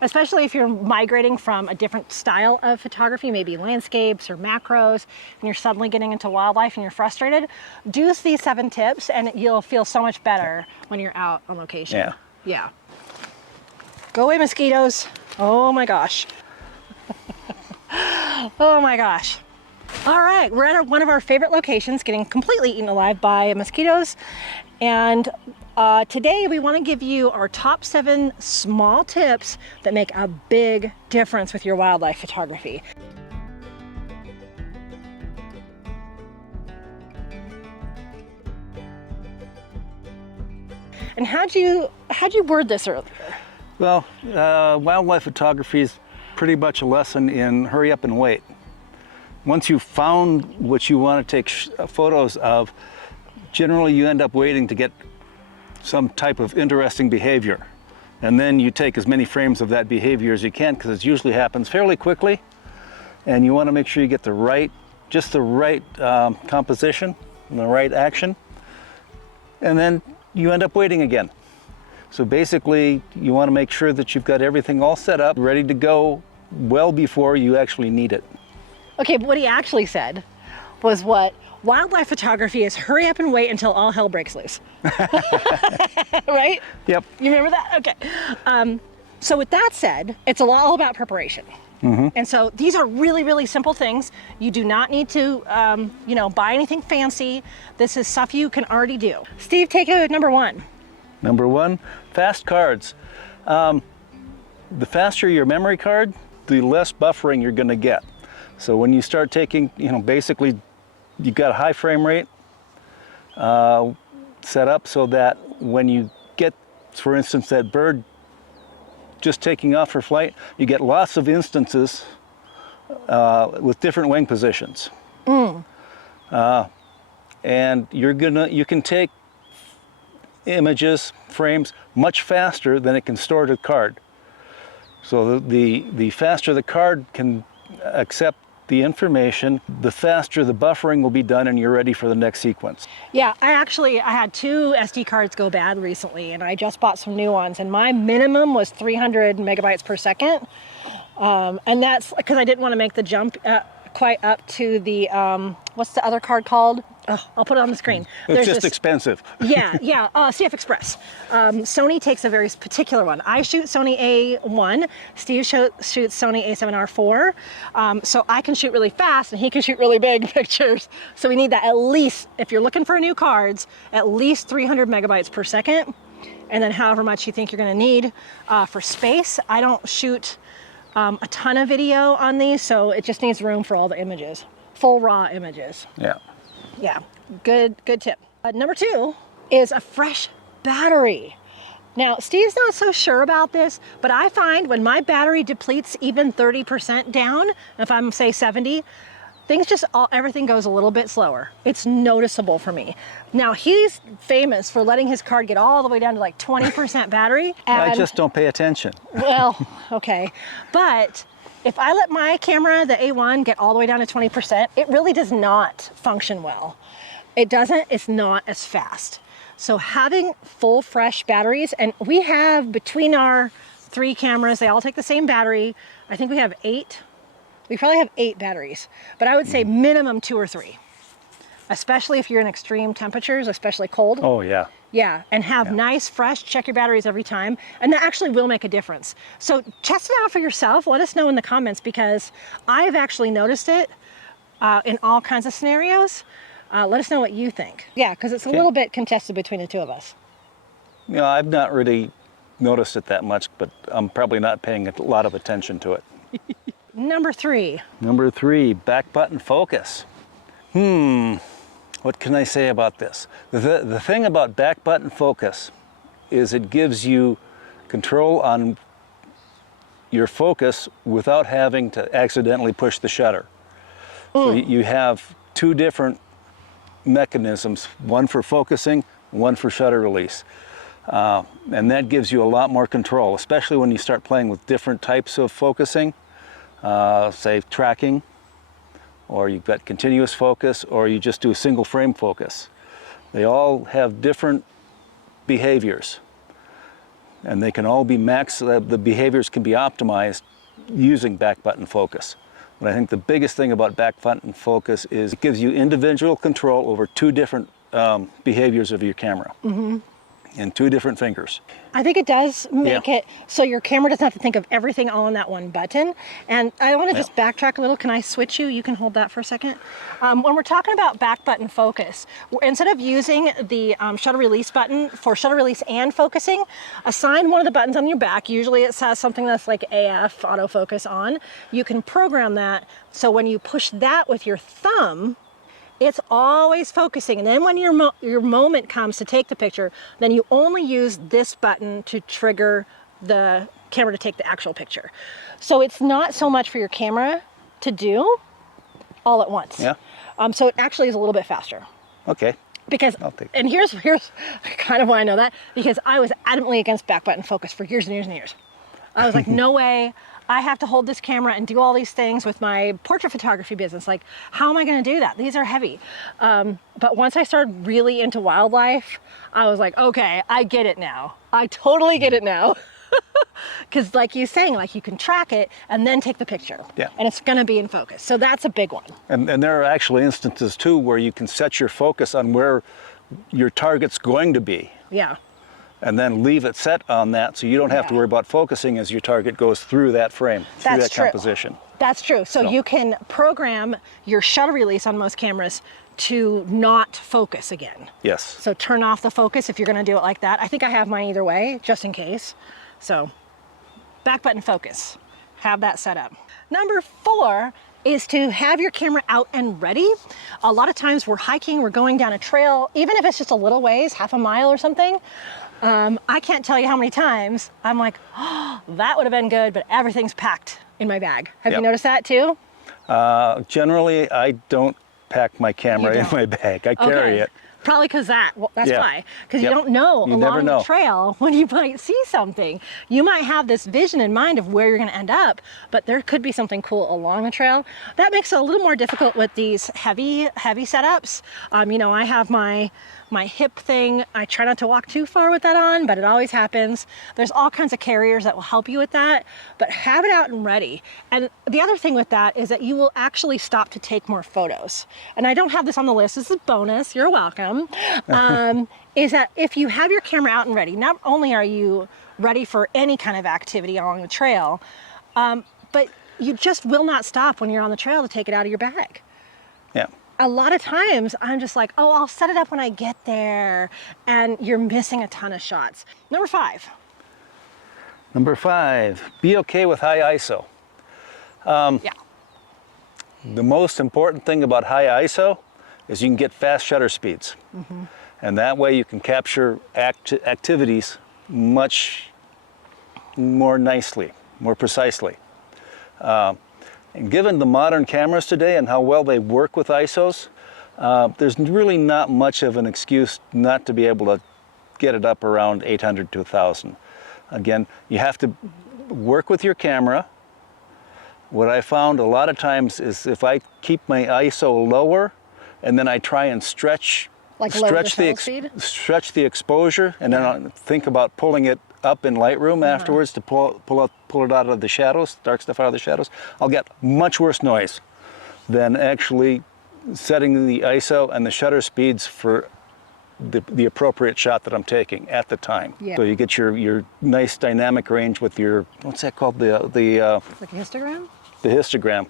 Especially if you're migrating from a different style of photography, maybe landscapes or macros, and you're suddenly getting into wildlife and you're frustrated, do these 7 tips and you'll feel so much better when you're out on location. Yeah. Yeah. Go away, mosquitoes. Oh my gosh. Oh my gosh. All right, we're at one of our favorite locations, getting completely eaten alive by mosquitoes. And today we want to give you our top 7 small tips that make a big difference with your wildlife photography. And how'd you word this earlier? Well, wildlife photography is pretty much a lesson in hurry up and wait. Once you've found what you want to take photos of, generally you end up waiting to get some type of interesting behavior. And then you take as many frames of that behavior as you can, because it usually happens fairly quickly. And you want to make sure you get just the right composition and the right action. And then you end up waiting again. So basically, you want to make sure that you've got everything all set up, ready to go well before you actually need it. Okay, but what he actually said was what wildlife photography is: hurry up and wait until all hell breaks loose. Right? Yep. You remember that? Okay. So with that said, it's all about preparation. Mm-hmm. And so these are really, really simple things. You do not need to, buy anything fancy. This is stuff you can already do. Steve, take it number 1. Number 1, fast cards. The faster your memory card, the less buffering you're going to get. So when you start taking, basically you've got a high frame rate set up so that when you get, for instance, that bird just taking off for flight, you get lots of instances with different wing positions. And you can take images, frames, much faster than it can store to the card. So the faster the card can accept the information, the faster the buffering will be done and you're ready for the next sequence. Yeah, I had 2 SD cards go bad recently, and I just bought some new ones, and my minimum was 300 megabytes per second. And that's because I didn't want to make the jump quite up to the, what's the other card called? Oh, I'll put it on the screen. It's just expensive. Yeah, CF Express. Sony takes a very particular one. I shoot Sony A1, Steve shoots Sony A7R4, so I can shoot really fast and he can shoot really big pictures. So we need that at least, if you're looking for new cards, at least 300 megabytes per second, and then however much you think you're gonna need for space. I don't shoot a ton of video on these, so it just needs room for all the images, full raw images. Yeah. Yeah, good tip. Number 2 is a fresh battery. Now, Steve's not so sure about this, but I find when my battery depletes even 30% down, if I'm say 70, everything goes a little bit slower. It's noticeable for me. Now, he's famous for letting his card get all the way down to like 20% battery. And, I just don't pay attention. Well, okay, but if I let my camera, the A1, get all the way down to 20%, it really does not function well. It's not as fast. So having full fresh batteries, and we have between our 3 cameras, they all take the same battery. I think we have 8. We probably have 8 batteries, but I would say minimum 2 or 3, especially if you're in extreme temperatures, especially cold. Oh, yeah. Yeah, and have nice, fresh, check your batteries every time, and that actually will make a difference. So test it out for yourself. Let us know in the comments, because I've actually noticed it in all kinds of scenarios. Let us know what you think. Yeah, because it's a little bit contested between the 2 of us. I've not really noticed it that much, but I'm probably not paying a lot of attention to it. Number 3. Number 3, back button focus. What can I say about this? The thing about back button focus is it gives you control on your focus without having to accidentally push the shutter. So you have 2 different mechanisms, one for focusing, one for shutter release. And that gives you a lot more control, especially when you start playing with different types of focusing, say tracking, or you've got continuous focus, or you just do a single frame focus. They all have different behaviors. And they can all be the behaviors can be optimized using back button focus. But I think the biggest thing about back button focus is it gives you individual control over two different behaviors of your camera in two different fingers. I think it does make it so your camera doesn't have to think of everything all on that one button. And I want to just backtrack a little. Can I switch you? You can hold that for a second. When we're talking about back button focus, instead of using the shutter release button for shutter release and focusing, assign one of the buttons on your back. Usually it says something that's like AF, autofocus on. You can program that so when you push that with your thumb, it's always focusing. And then when your moment comes to take the picture, then you only use this button to trigger the camera to take the actual picture. So it's not so much for your camera to do all at once. Yeah. So it actually is a little bit faster. Okay. Because, and here's kind of why I know that, because I was adamantly against back button focus for years and years and years. I was like, no way. I have to hold this camera and do all these things with my portrait photography business. Like, how am I going to do that? These are heavy. But once I started really into wildlife, I was like, okay, I get it now. I totally get it now. Because like you're saying, like you can track it and then take the picture. Yeah. And it's going to be in focus. So that's a big one. And there are actually instances too where you can set your focus on where your target's going to be. Yeah. And then leave it set on that so you don't have to worry about focusing as your target goes through that frame, through that composition. That's true. So you can program your shutter release on most cameras to not focus again. Yes. So turn off the focus if you're going to do it like that. I think I have mine either way, just in case. So back button focus, have that set up. Number 4 is to have your camera out and ready. A lot of times we're hiking, we're going down a trail, even if it's just a little ways, half a mile or something. I can't tell you how many times I'm like, oh, that would have been good, but everything's packed in my bag. Have you noticed that too? Generally, I don't pack my camera in my bag. I carry it. Probably because that's why. Because you don't know along the trail when you might see something. You might have this vision in mind of where you're going to end up, but there could be something cool along the trail. That makes it a little more difficult with these heavy setups. You know, I have my hip thing. I try not to walk too far with that on, but it always happens. There's all kinds of carriers that will help you with that, but have it out and ready. And the other thing with that is that you will actually stop to take more photos. And I don't have this on the list, this is a bonus, you're welcome. Is that if you have your camera out and ready, not only are you ready for any kind of activity along the trail, but you just will not stop when you're on the trail to take it out of your bag. Yeah. A lot of times I'm just like, oh, I'll set it up when I get there, and you're missing a ton of shots. Number 5. Number 5, be okay with high ISO. The most important thing about high ISO is you can get fast shutter speeds. And that way you can capture activities much more nicely, more precisely. And given the modern cameras today and how well they work with ISOs, there's really not much of an excuse not to be able to get it up around 800 to 1000. Again, you have to work with your camera. What I found a lot of times is if I keep my ISO lower and then I try and stretch the exposure, and then I think about pulling it up in Lightroom afterwards to pull it out of the shadows, dark stuff out of the shadows, I'll get much worse noise than actually setting the ISO and the shutter speeds for the appropriate shot that I'm taking at the time. Yeah. So you get your nice dynamic range with your, what's that called, the like a histogram? The histogram,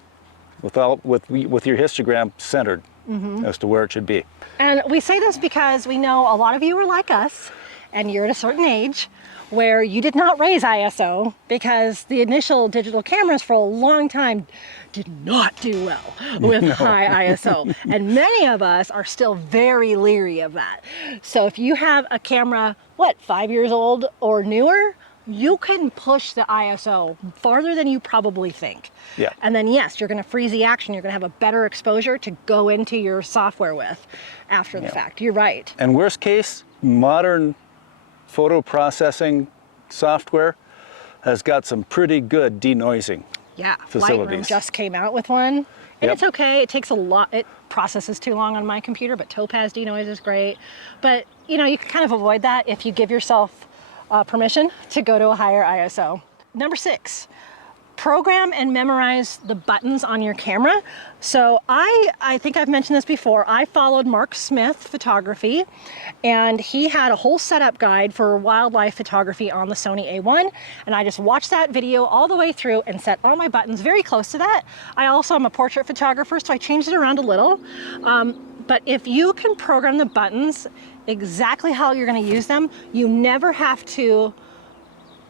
with your histogram centered as to where it should be. And we say this because we know a lot of you are like us, and you're at a certain age where you did not raise ISO because the initial digital cameras for a long time did not do well with high ISO. And many of us are still very leery of that. So if you have a camera, 5 years old or newer, you can push the ISO farther than you probably think. Yeah. And then yes, you're gonna freeze the action, you're gonna have a better exposure to go into your software with after the fact. You're right. And worst case, modern photo processing software has got some pretty good denoising facilities. Lightroom just came out with one. And it's okay, it takes a lot, it processes too long on my computer, but Topaz denoise is great. But you know, you can kind of avoid that if you give yourself permission to go to a higher ISO. Number 6, program and memorize the buttons on your camera. So I think I've mentioned this before. I followed Mark Smith Photography, and he had a whole setup guide for wildlife photography on the Sony A1, and I just watched that video all the way through and set all my buttons very close to that. I also am a portrait photographer, so I changed it around a little. But if you can program the buttons exactly how you're going to use them, you never have to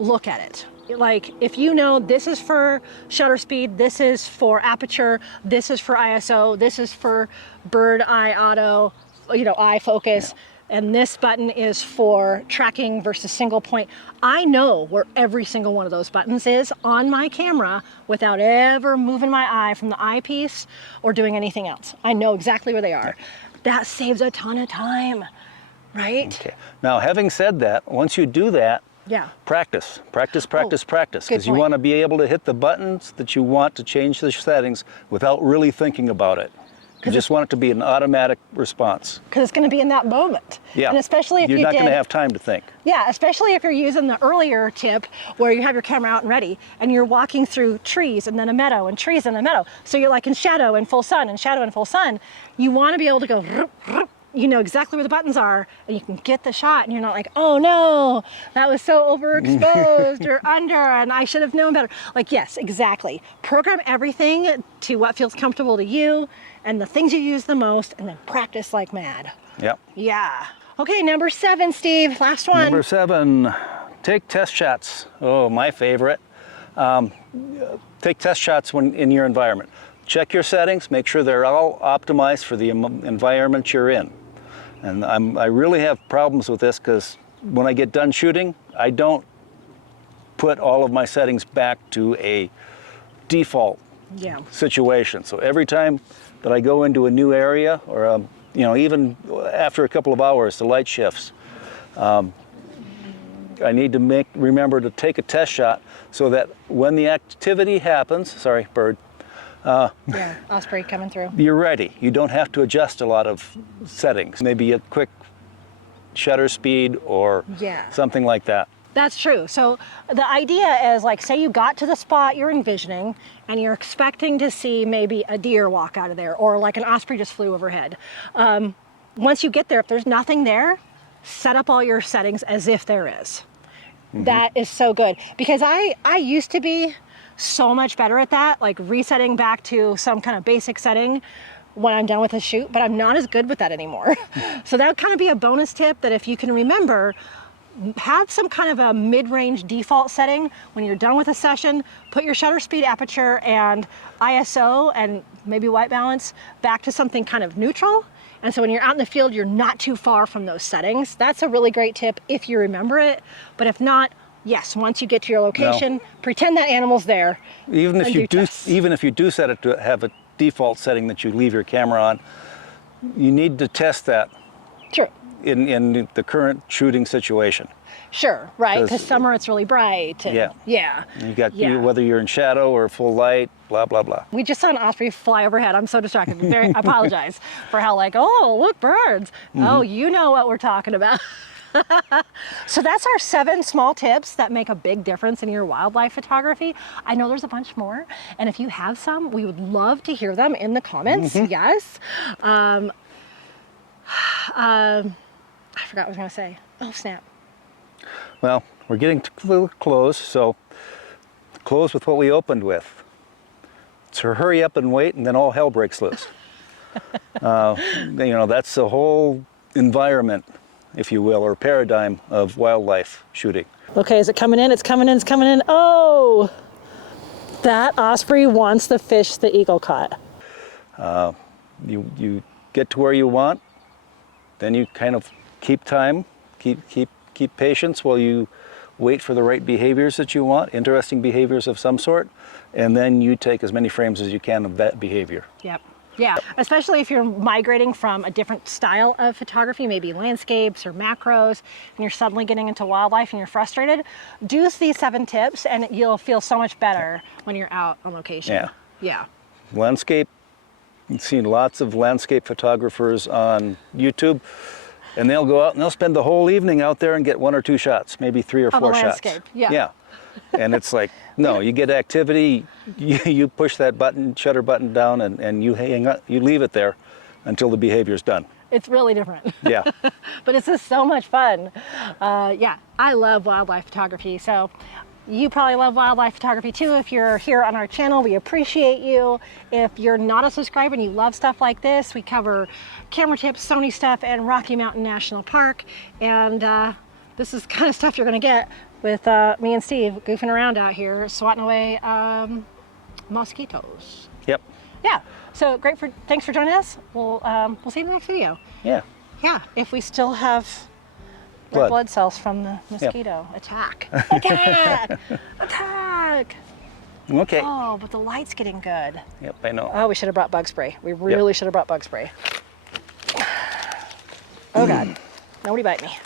look at it. Like, if you know this is for shutter speed, this is for aperture, this is for ISO, this is for bird eye auto, eye focus, and this button is for tracking versus single point. I know where every single one of those buttons is on my camera without ever moving my eye from the eyepiece or doing anything else. I know exactly where they are. That saves a ton of time, right? Okay. Now, having said that, once you do that, practice, because you want to be able to hit the buttons that you want to change the settings without really thinking about it. You just want it to be an automatic response. Because it's going to be in that moment. Yeah. And especially if you're not going to have time to think. Yeah, especially if you're using the earlier tip where you have your camera out and ready and you're walking through trees and then a meadow and trees and a meadow. So you're like in shadow and full sun and shadow and full sun. You want to be able to go, you know exactly where the buttons are and you can get the shot and you're not like, oh no, that was so overexposed or under and I should have known better. Like, yes, exactly. Program everything to what feels comfortable to you and the things you use the most, and then practice like mad. Yep. Yeah. Okay, number 7, Steve, last one. Number 7, take test shots. Oh, my favorite. Take test shots when in your environment. Check your settings, make sure they're all optimized for the environment you're in. And I really have problems with this because when I get done shooting, I don't put all of my settings back to a default situation. So every time that I go into a new area, or even after a couple of hours, the light shifts, I need to remember to take a test shot so that when the activity happens, sorry, bird, osprey coming through. You're ready. You don't have to adjust a lot of settings. Maybe a quick shutter speed or something like that. That's true. So the idea is, like, say you got to the spot you're envisioning and you're expecting to see maybe a deer walk out of there or like an osprey just flew overhead. Once you get there, if there's nothing there, set up all your settings as if there is. Mm-hmm. That is so good, because I used to be so much better at that, like resetting back to some kind of basic setting when I'm done with a shoot, but I'm not as good with that anymore. So that would kind of be a bonus tip, that if you can remember, have some kind of a mid-range default setting when you're done with a session. Put your shutter speed, aperture, and ISO, and maybe white balance back to something kind of neutral. And so when you're out in the field, you're not too far from those settings. That's a really great tip if you remember it. But if not, yes, once you get to your location, pretend that animal's there. Even if you do set it to have a default setting that you leave your camera on, you need to test that. True. In the current shooting situation. Sure, right, because summer it's really bright. And You got whether you're in shadow or full light, blah, blah, blah. We just saw an osprey fly overhead. I'm so distracted. I apologize for how look, birds. Mm-hmm. Oh, you know what we're talking about. So that's our 7 small tips that make a big difference in your wildlife photography. I know there's a bunch more, and if you have some, we would love to hear them in the comments. Mm-hmm. Yes. I forgot what I was going to say. Oh, snap. Well, we're getting to the close, so close with what we opened with. So hurry up and wait, and then all hell breaks loose. That's the whole environment, if you will, or paradigm of wildlife shooting. Okay, is it coming in? It's coming in, it's coming in. Oh, that osprey wants the fish the eagle caught. You get to where you want, then you kind of keep time, keep patience while you wait for the right behaviors that you want, interesting behaviors of some sort, and then you take as many frames as you can of that behavior. Yep. Yeah, especially if you're migrating from a different style of photography, maybe landscapes or macros, and you're suddenly getting into wildlife and you're frustrated, do these 7 tips and you'll feel so much better when you're out on location. Yeah. Landscape, I've seen lots of landscape photographers on YouTube, And they'll go out and they'll spend the whole evening out there and get 1 or 2 shots, maybe 3 or 4 the shots. landscape, yeah. Yeah. And it's like, no, you get activity, you push that button, shutter button down, and you hang up, you leave it there until the behavior's done. It's really different. Yeah. But it's just so much fun. Yeah, I love wildlife photography. So you probably love wildlife photography too. If you're here on our channel, we appreciate you. If you're not a subscriber and you love stuff like this, we cover camera tips, Sony stuff, and Rocky Mountain National Park. And this is the kind of stuff you're gonna get with me and Steve goofing around out here, swatting away mosquitoes. Yep. Yeah, so thanks for joining us. We'll see you in the next video. Yeah. Yeah, if we still have red blood cells from the mosquito. Yep. Attack! Attack! Attack! Okay. Oh, but the light's getting good. Yep, I know. Oh, we should have brought bug spray. We really should have brought bug spray. Oh God, nobody bite me.